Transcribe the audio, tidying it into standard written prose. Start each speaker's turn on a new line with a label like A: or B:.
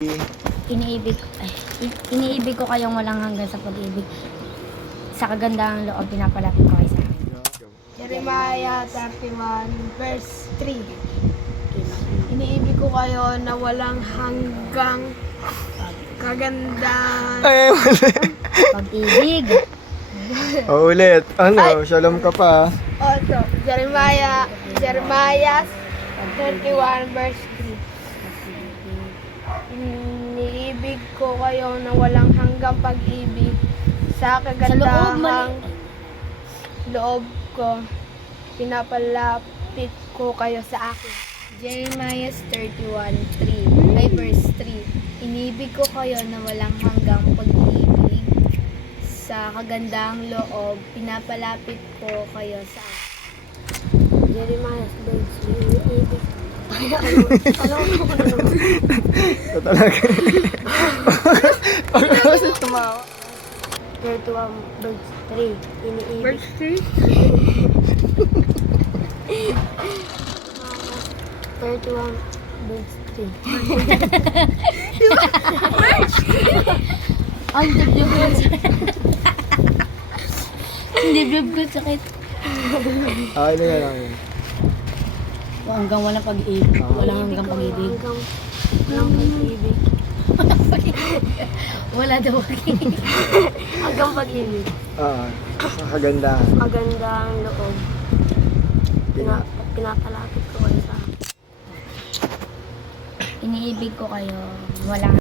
A: Iniibig ko kayong walang hanggan sa pag-ibig. Sa kagandahang loob, pinapalapit ko kayo sa akin.
B: Jeremiah 31 verse 3. Iniibig ko kayo na walang hanggang kagandahan.
C: Ay, mali.
A: Pag-ibig.
C: O, ulit. Ano, shalom ka pa.
B: Oto, Jeremiah 31 verse 3. Iniibig ko kayo na walang hanggang pag-ibig sa kagandahang loob ko. Pinapalapit ko kayo sa akin.
D: Jeremiah 31:3 ay verse 3. Inibig ko kayo na walang hanggang pag-ibig. Sa kagandahang loob, pinapalapit ko kayo sa akin.
B: Jeremiah 31
C: Ito talaga. Ano kasi tumawa?
B: 31 verse 3. Iniibig.
D: Verse 3?
B: 31 verse 3.
A: Ang dibdib ko sakit. Ang dibdib ko sakit.
C: Ay, ano nga lang yun.
A: Hanggang walang pag-ibig. Walang hanggang pag-ibig.
B: Walang pag-ibig.
A: Wala daw pag-ibig.
B: Hanggang pag-ibig.
C: Sa kagandahan.
B: Magandang loob. Pinapalapit ko kayo sa akin.
A: Iniibig ko kayo walang